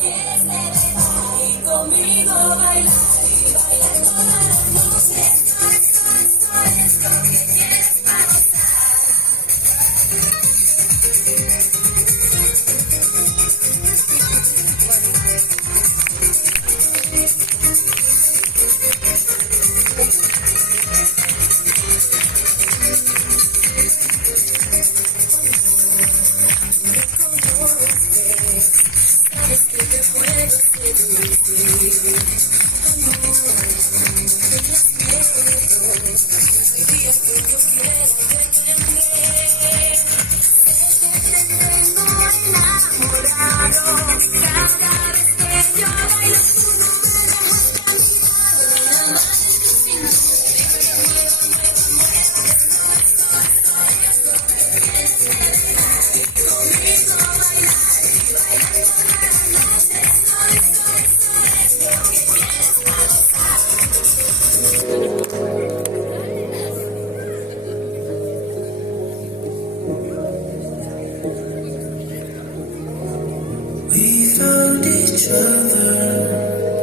quieres celebrar y conmigo bailar y bailar toda la noche. Es lo que quieres para sabes que te puedo seducir. We found each other.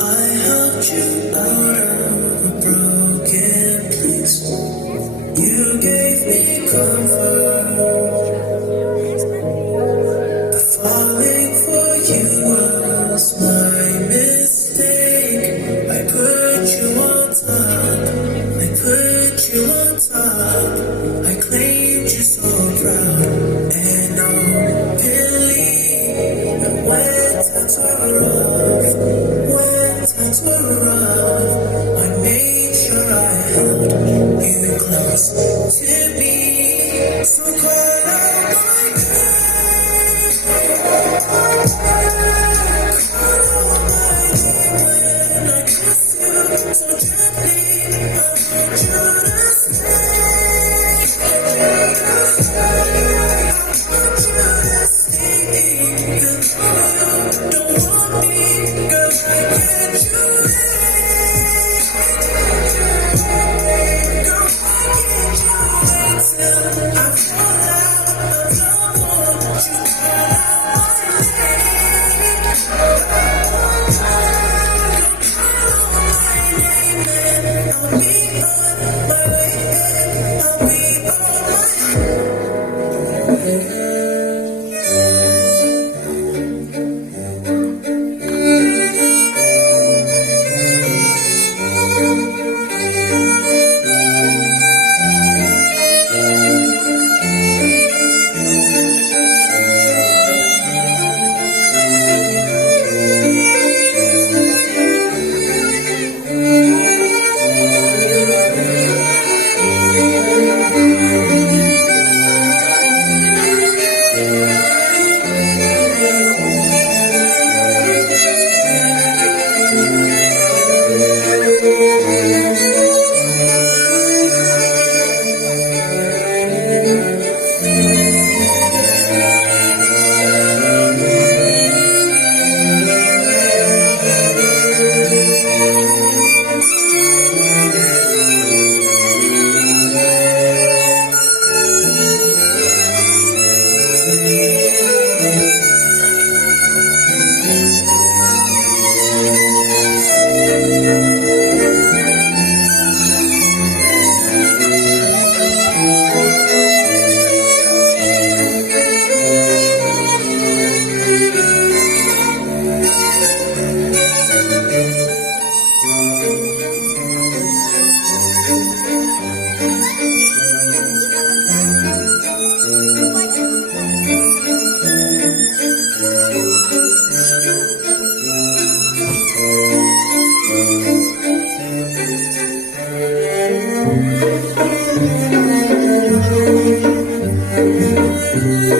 I helped you out of a broken place. You gave me comfort. Falling for you was my mistake. I put you on top. I put you on top. I claimed you so proud. And when times were rough, I made sure I held you close to me. So call out my name. Call out my name when I kiss you so gently. I want you to Thank you.